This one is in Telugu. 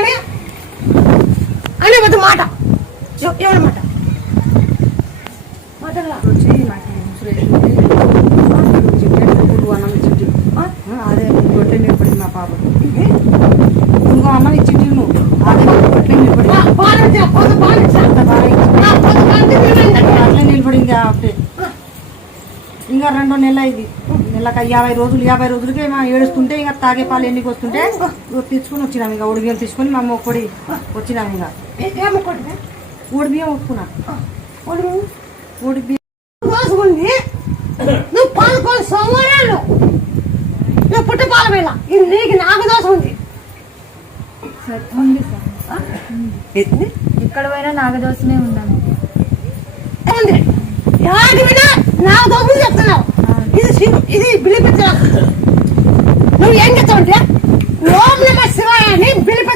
పట్టుకొని అనే పెద్ద మాట ఏమన్నా మాట మాటలా వచ్చి నాకు అన్నం ఇచ్చి అదే గొట్టె నిలబడి మా పాప ఇంకో అన్నం ఇచ్చి నువ్వు అదే గొట్టె నిలబడి అట్లే నిలబడింది అప్పుడే ఇంకా 2 నెలలు అయింది నెలకు 50 రోజులకి మా ఏడుస్తుంటే ఇంకా తాగే పాలు ఎన్నికి వస్తుంటే తెచ్చుకొని వచ్చినాం ఇక ఉడి బియ్యం తీసుకొని మా మొక్కడి వచ్చినాం ఇక ఉడి బియ్యం ఒప్పుకున్నా ఉడి బియ్యం నువ్వు 11 సంవత్సరాలు నువ్వు పుట్ట పాల వేళ ఇది నీకు నాకు దోషం ఉంది ఉంది సార్ ఎక్కడ పోయినా నాగదోషమే ఉండాలి నాకు దోషం చెప్తున్నావు ఇది బిలిపించ నువ్వు ఏం చెప్తావు అంటే ఓం నమ శివాయ అని బిలిపి